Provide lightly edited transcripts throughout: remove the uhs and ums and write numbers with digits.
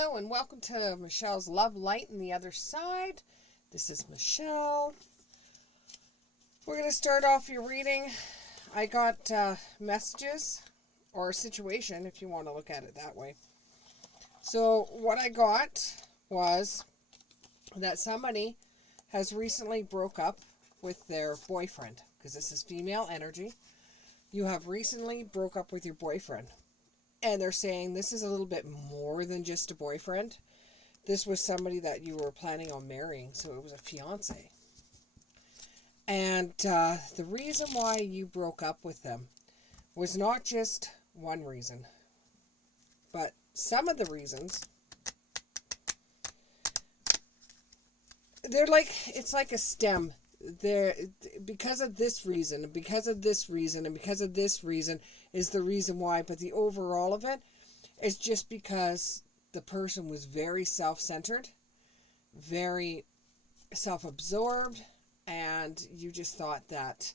Hello and welcome to Michelle's Love Light and the Other Side. This is Michelle. We're going to start off your reading. I got messages or a situation, if you want to look at it that way. So what I got was that somebody has recently broke up with their boyfriend, because this is female energy. You have recently broke up with your boyfriend. And they're saying this is a little bit more than just a boyfriend. This was somebody that you were planning on marrying, so it was a fiance. And the reason why you broke up with them was not just one reason, but some of the reasons. They're like, it's like a stem. There, because of this reason, and because of this reason, and because of this reason is the reason why. But the overall of it is just because the person was very self-centered, very self-absorbed, and you just thought that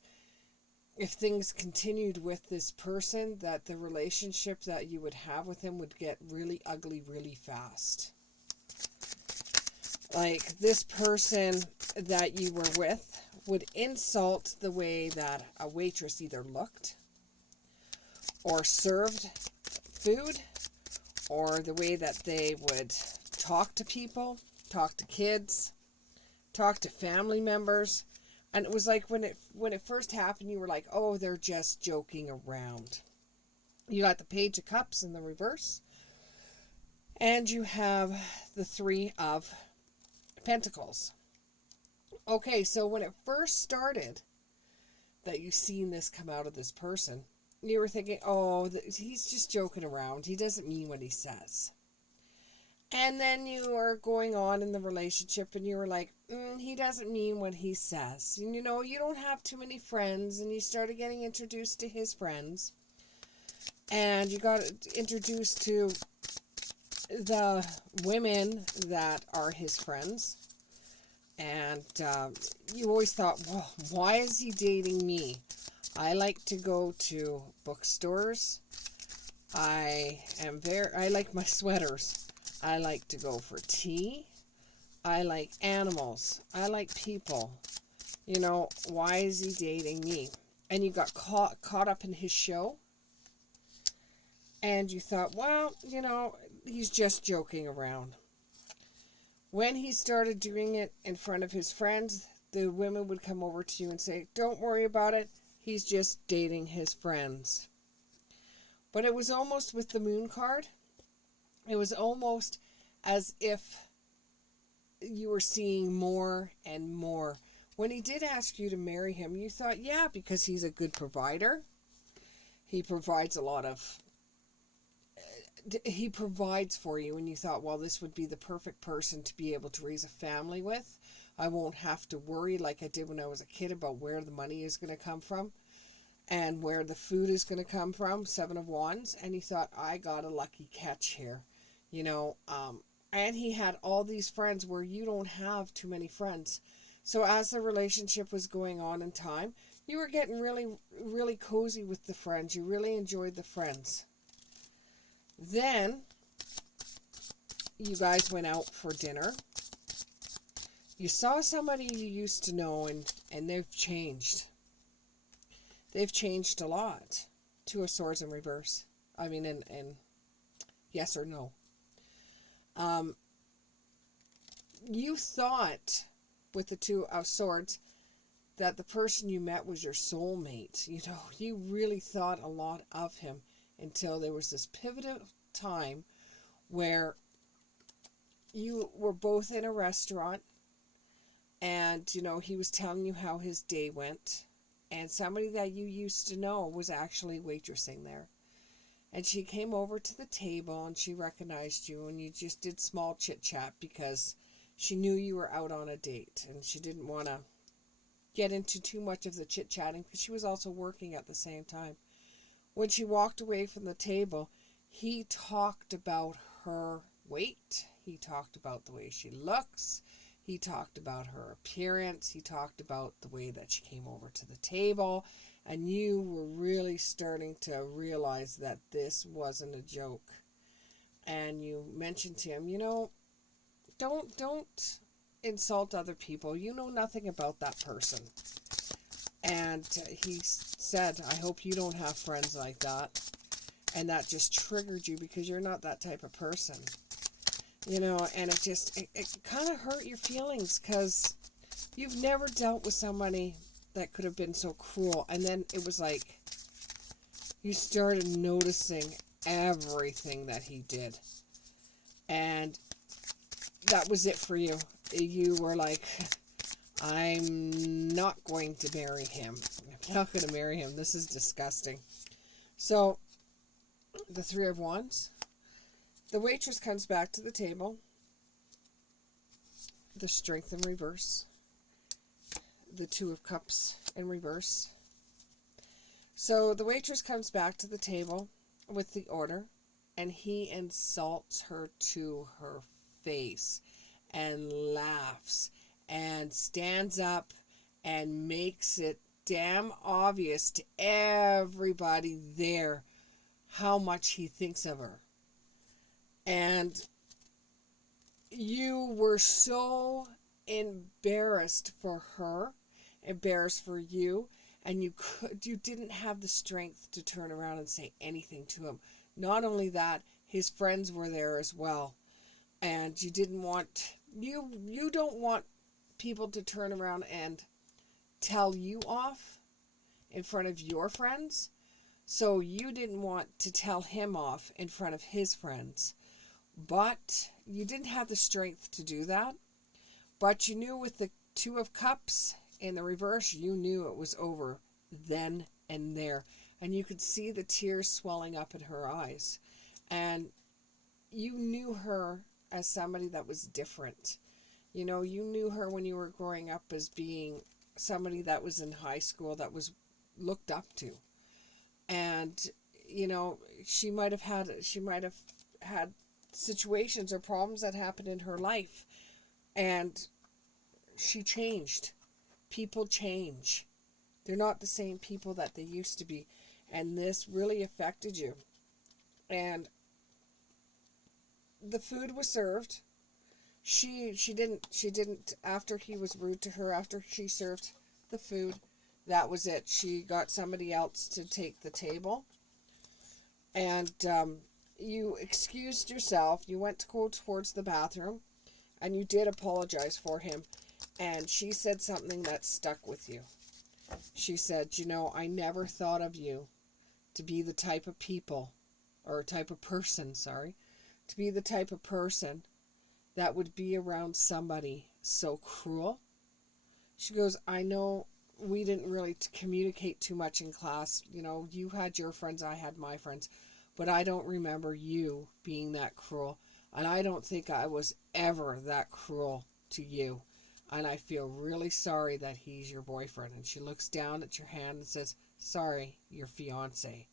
if things continued with this person, that the relationship that you would have with him would get really ugly really fast. Like, this person that you were with would insult the way that a waitress either looked or served food, or the way that they would talk to people, talk to kids, talk to family members. And it was like when it first happened, you were like, oh, they're just joking around. You got the Page of Cups in the reverse, and you have the Three of Pentacles. Okay, so when it first started that you seen this come out of this person, you were thinking, oh, he's just joking around. He doesn't mean what he says. And then you were going on in the relationship and you were like, he doesn't mean what he says. And you know, you don't have too many friends, and you started getting introduced to his friends. And you got introduced to the women that are his friends. And you always thought, well, why is he dating me? I like to go to bookstores. I like my sweaters. I like to go for tea. I like animals. I like people. You know, why is he dating me? And you got caught up in his show. And you thought, well, you know, he's just joking around. When he started doing it in front of his friends, the women would come over to you and say, don't worry about it. He's just dating his friends. But it was almost with the Moon card. It was almost as if you were seeing more and more. When he did ask you to marry him, you thought, yeah, because he's a good provider. He provides a lot of... He provides for you, and you thought, well, this would be the perfect person to be able to raise a family with. I won't have to worry like I did when I was a kid about where the money is going to come from and where the food is going to come from. 7 of Wands. And you thought, I got a lucky catch here. You know, and he had all these friends where you don't have too many friends. So as the relationship was going on in time, you were getting really, really cozy with the friends. You really enjoyed the friends. Then you guys went out for dinner. You saw somebody you used to know, and they've changed. They've changed a lot. 2 of Swords in reverse. I mean, in yes or no. You thought with the 2 of Swords that the person you met was your soulmate. You know, you really thought a lot of him until there was this pivotal time where you were both in a restaurant, and, you know, he was telling you how his day went, and somebody that you used to know was actually waitressing there. And she came over to the table and she recognized you, and you just did small chit chat because she knew you were out on a date, and she didn't want to get into too much of the chit chatting because she was also working at the same time. When she walked away from the table, he talked about her weight. He talked about the way she looks. He talked about her appearance. He talked about the way that she came over to the table. And you were really starting to realize that this wasn't a joke. and you mentioned to him, don't insult other people. You know nothing about that person. And he said, I hope you don't have friends like that. And that just triggered you because you're not that type of person. And it kind of hurt your feelings because you've never dealt with somebody that could have been so cruel. And then it was like you started noticing everything that he did. And that was it for you. You were like, I'm not going to marry him. I'm not going to marry him. This is disgusting. So, the Three of Wands. The waitress comes back to the table. The Strength in reverse. The Two of Cups in reverse. So, the waitress comes back to the table with the order, and he insults her to her face and laughs and stands up and makes it damn obvious to everybody there how much he thinks of her. And you were so embarrassed for her, embarrassed for you, and you didn't have the strength to turn around and say anything to him. Not only that, his friends were there as well. And you didn't want, you don't want people to turn around and tell you off in front of your friends. So you didn't want to tell him off in front of his friends. But you didn't have the strength to do that. But you knew with the Two of Cups in the reverse, you knew it was over then and there. And you could see the tears swelling up in her eyes. And you knew her as somebody that was different. You knew her when you were growing up as being somebody that was in high school that was looked up to. And, she might have had situations or problems that happened in her life. And she changed. People change. They're not the same people that they used to be. And this really affected you. And the food was served. She didn't, after he was rude to her, after she served the food, that was it. She got somebody else to take the table. And you excused yourself. You went to go towards the bathroom. And you did apologize for him. And she said something that stuck with you. She said, I never thought of you to be the type of people, or type of person, to be the type of person that would be around somebody so cruel. She goes, I know we didn't really communicate too much in class. You had your friends, I had my friends. But I don't remember you being that cruel. And I don't think I was ever that cruel to you. And I feel really sorry that he's your boyfriend. And she looks down at your hand and says, sorry, your fiance.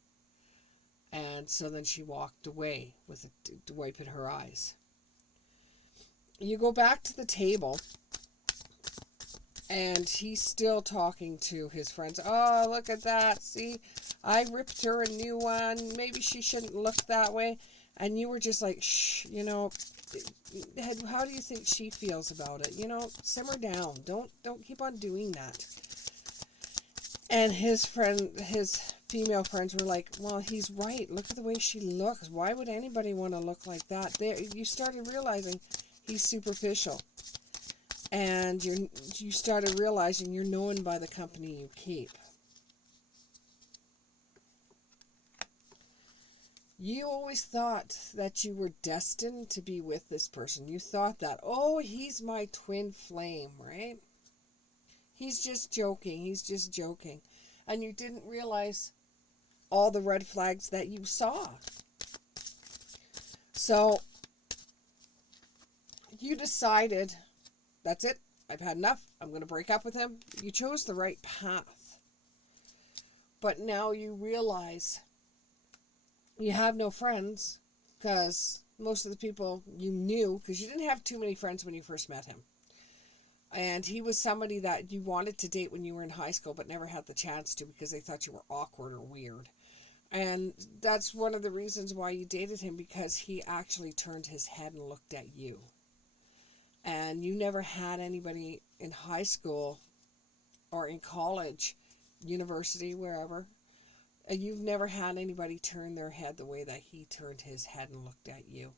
And so then she walked away with a wipe in her eyes. You go back to the table. And he's still talking to his friends. Oh, look at that. See, I ripped her a new one. Maybe she shouldn't look that way. And you were just like, shh, how do you think she feels about it? Simmer down. Don't keep on doing that. And his female friends were like, well, he's right. Look at the way she looks. Why would anybody want to look like that? You started realizing he's superficial. And you started realizing you're known by the company you keep. You always thought that you were destined to be with this person. You thought that, oh, he's my twin flame, right? He's just joking. And you didn't realize all the red flags that you saw. So, you decided, that's it. I've had enough. I'm going to break up with him. You chose the right path. But now you realize you have no friends because most of the people you knew, because you didn't have too many friends when you first met him. And he was somebody that you wanted to date when you were in high school but never had the chance to because they thought you were awkward or weird. And that's one of the reasons why you dated him, because he actually turned his head and looked at you. And you never had anybody in high school or in college, university, wherever. You've never had anybody turn their head the way that he turned his head and looked at you.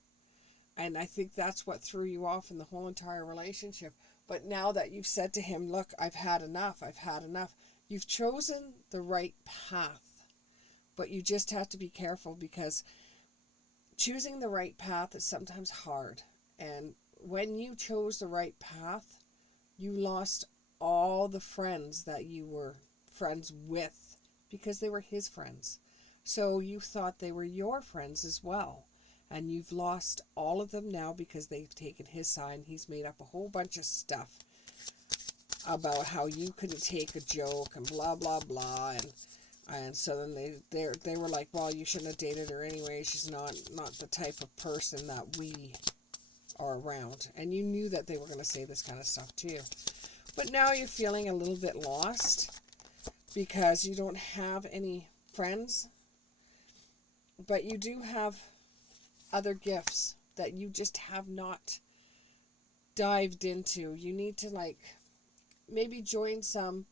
And I think that's what threw you off in the whole entire relationship. But now that you've said to him, look, I've had enough, you've chosen the right path. But you just have to be careful, because choosing the right path is sometimes hard. And when you chose the right path, you lost all the friends that you were friends with, because they were his friends. So you thought they were your friends as well. And you've lost all of them now, because they've taken his side. He's made up a whole bunch of stuff about how you couldn't take a joke and blah, blah, blah. And so then they were like, well, you shouldn't have dated her anyway. She's not the type of person that we are around. And you knew that they were going to say this kind of stuff to you. But now you're feeling a little bit lost, because you don't have any friends. But you do have other gifts that you just have not dived into. You need to, like, maybe join some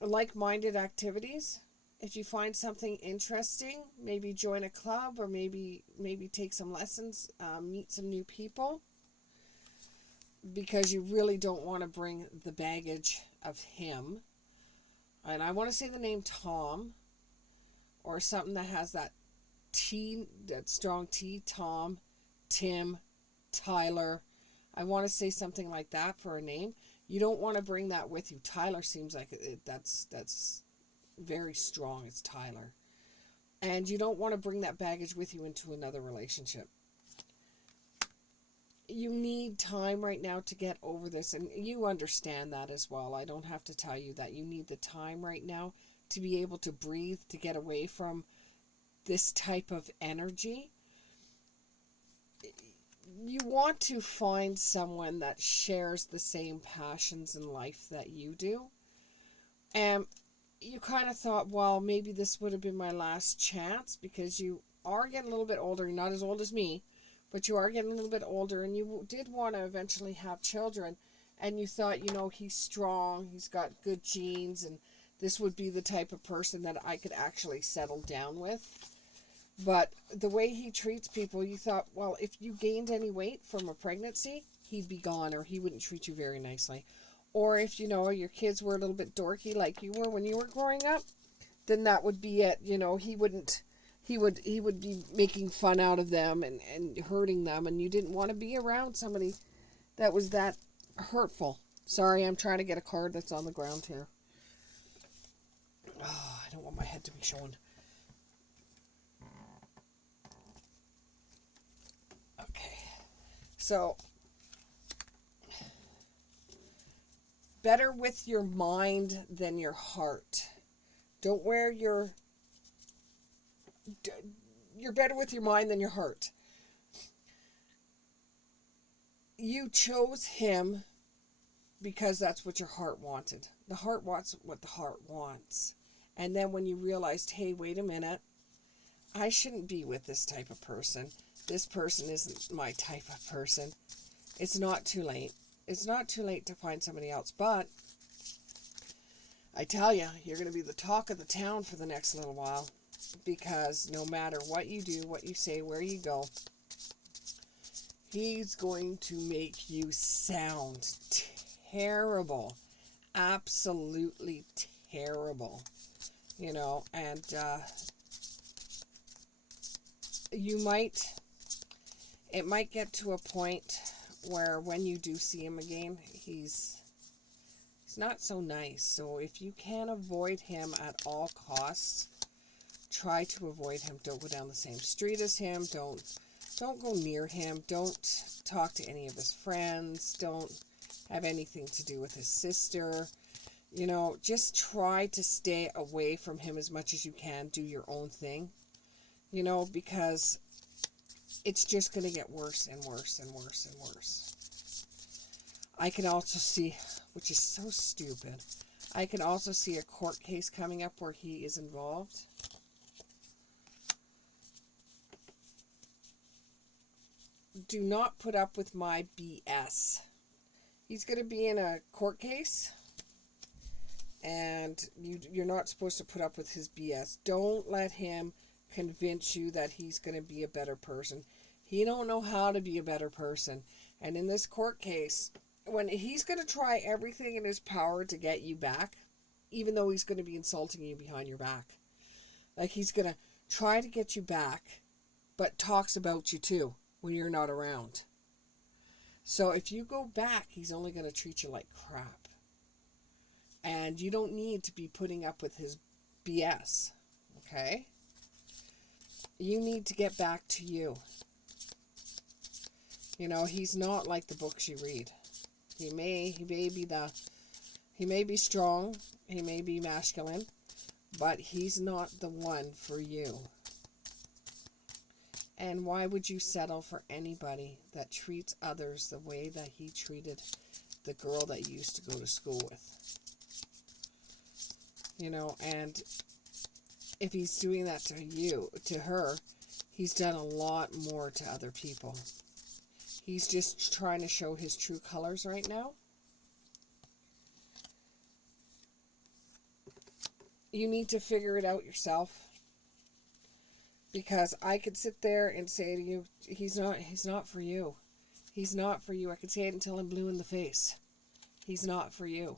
like-minded activities. If you find something interesting, maybe join a club, or maybe take some lessons, meet some new people, because you really don't want to bring the baggage of him. And I want to say the name Tom, or something that has that T, that strong T. Tom, Tim, Tyler. I want to say something like that for a name. You don't want to bring that with you. Tyler seems like that's very strong. It's Tyler. And you don't want to bring that baggage with you into another relationship. You need time right now to get over this, and you understand that as well. I don't have to tell you that you need the time right now to be able to breathe, to get away from this type of energy. You want to find someone that shares the same passions in life that you do. And you kind of thought, well, maybe this would have been my last chance, because you are getting a little bit older. You're not as old as me, but you are getting a little bit older, and you did want to eventually have children. And you thought, he's strong, he's got good genes, and this would be the type of person that I could actually settle down with. But the way he treats people, you thought, well, if you gained any weight from a pregnancy, he'd be gone, or he wouldn't treat you very nicely. Or if, your kids were a little bit dorky like you were when you were growing up, then that would be it. He would be making fun out of them and hurting them, and you didn't want to be around somebody that was that hurtful. Sorry, I'm trying to get a card that's on the ground here. Oh, I don't want my head to be showing. Okay. So, better with your mind than your heart. Don't wear you're better with your mind than your heart. You chose him because that's what your heart wanted. The heart wants what the heart wants. And then when you realized, hey, wait a minute, I shouldn't be with this type of person. This person isn't my type of person. It's not too late. It's not too late to find somebody else. But I tell you, you're going to be the talk of the town for the next little while. Because no matter what you do, what you say, where you go, he's going to make you sound terrible. Absolutely terrible. And it might get to a point where when you do see him again, he's not so nice. So if you can avoid him at all costs, try to avoid him. Don't go down the same street as him. Don't go near him. Don't talk to any of his friends. Don't have anything to do with his sister. Just try to stay away from him as much as you can. Do your own thing. Because it's just going to get worse and worse and worse and worse. I can also see, which is so stupid, I can also see a court case coming up where he is involved. do not put up with my BS. He's going to be in a court case, and you're not supposed to put up with his BS. Don't let him convince you that he's going to be a better person. He don't know how to be a better person. And in this court case, when he's going to try everything in his power to get you back, even though he's going to be insulting you behind your back. Like, he's going to try to get you back, but talks about you too when you're not around. So if you go back, he's only going to treat you like crap. And you don't need to be putting up with his BS. Okay? You need to get back to you. You know, he's not like the books you read. He may be strong, he may be masculine, but he's not the one for you. And why would you settle for anybody that treats others the way that he treated the girl that you used to go to school with? You know, and if he's doing that to her, he's done a lot more to other people. He's just trying to show his true colors right now. You need to figure it out yourself. Because I could sit there and say to you, he's not for you. He's not for you. I could say it until I'm blue in the face. He's not for you.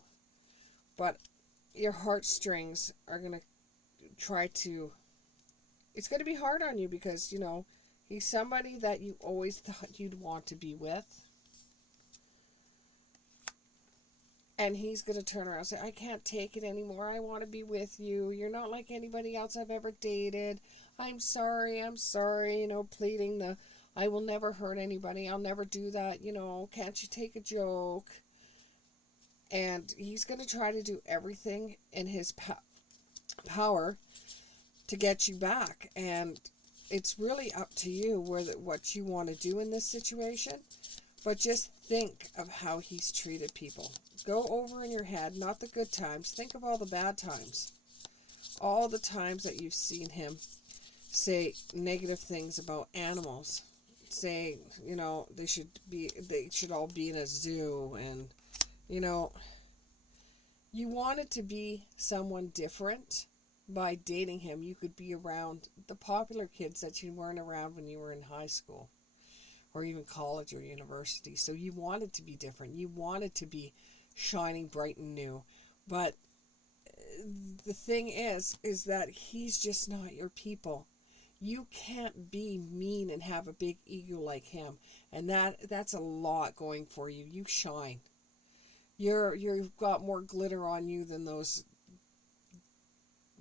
But your heartstrings are going to try to... It's going to be hard on you because, you know, he's somebody that you always thought you'd want to be with. And he's going to turn around and say, I can't take it anymore. I want to be with you. You're not like anybody else I've ever dated. I'm sorry, you know, pleading the, I will never hurt anybody. I'll never do that. You know, can't you take a joke? And he's going to try to do everything in his power to get you back. And it's really up to you what you want to do in this situation. But just think of how he's treated people. Go over in your head, not the good times. Think of all the bad times. All the times that you've seen him say negative things about animals. Say, you know, they should all be in a zoo. And, you know, you wanted to be someone different by dating him. You could be around the popular kids that you weren't around when you were in high school. Or even college or university. So you wanted to be different. You wanted to be shining bright and new. But the thing is that he's just not your people. You can't be mean and have a big ego like him. And that's a lot going for you. You shine. You've got more glitter on you than those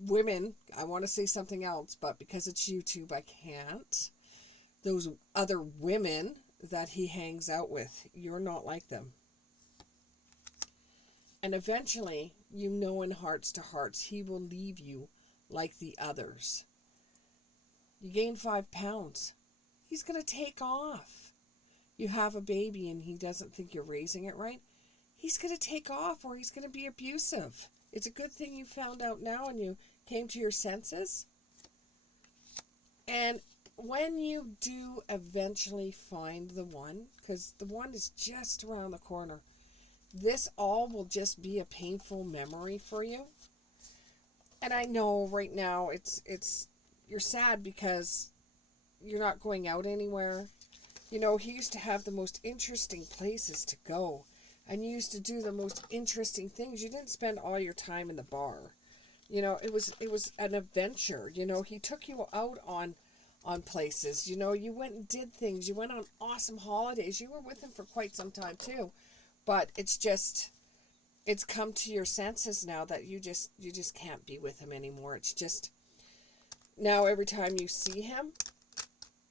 women. I want to say something else, but because it's YouTube, I can't. Those other women that he hangs out with, you're not like them. And eventually, you know, in hearts to hearts, he will leave you like the others. You gain 5 pounds. He's going to take off. You have a baby and he doesn't think you're raising it right. He's going to take off or he's going to be abusive. It's a good thing you found out now and you came to your senses. And when you do eventually find the one, because the one is just around the corner, this all will just be a painful memory for you. And I know right now you're sad because you're not going out anywhere. You know, he used to have the most interesting places to go. And you used to do the most interesting things. You didn't spend all your time in the bar. You know, it was an adventure. You know, he took you out on places. You know, you went and did things. You went on awesome holidays. You were with him for quite some time too. But it's come to your senses now that you just can't be with him anymore. It's just, now every time you see him,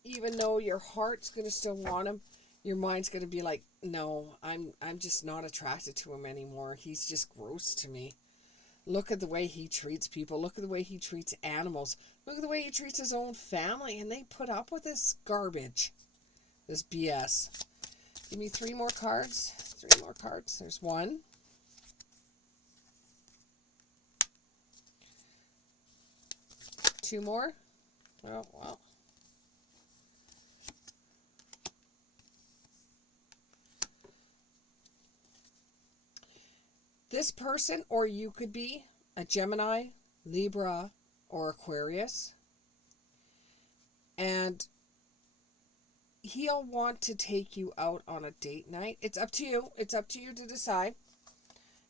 even though your heart's going to still want him, your mind's going to be like, no, I'm just not attracted to him anymore. He's just gross to me. Look at the way he treats people. Look at the way he treats animals. Look at the way he treats his own family. And they put up with this garbage. This BS. Give me 3 more cards. 3 more cards. There's 1. 2 more. Oh, well. This person, or you could be a Gemini, Libra, or Aquarius, and he'll want to take you out on a date night. It's up to you. It's up to you to decide.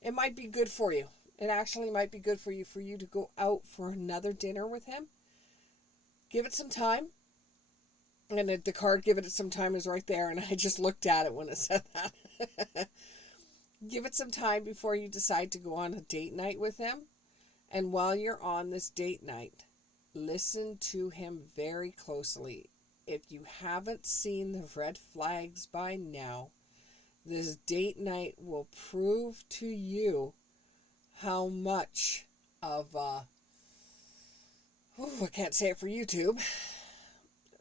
It might be good for you. It actually might be good for you to go out for another dinner with him. Give it some time. And the card "give it some time" is right there, and I just looked at it when it said that. Give it some time before you decide to go on a date night with him. And while you're on this date night, listen to him very closely. If you haven't seen the red flags by now, this date night will prove to you how much of, I can't say it for YouTube,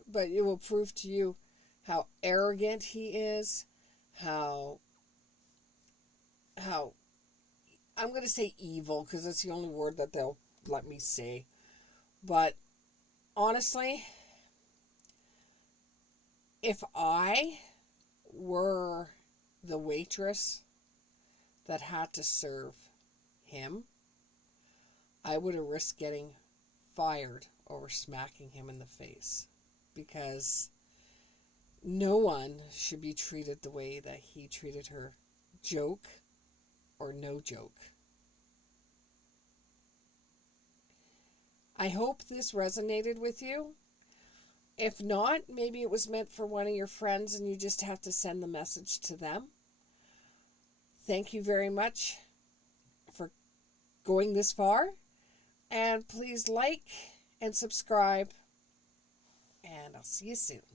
but it will prove to you how arrogant he is, how I'm going to say evil, because that's the only word that they'll let me say. But honestly, if I were the waitress that had to serve him, I would have risked getting fired over smacking him in the face, because no one should be treated the way that he treated her, joke or no joke. I hope this resonated with you. If not, maybe it was meant for one of your friends and you just have to send the message to them. Thank you very much for going this far. And please like and subscribe. And I'll see you soon.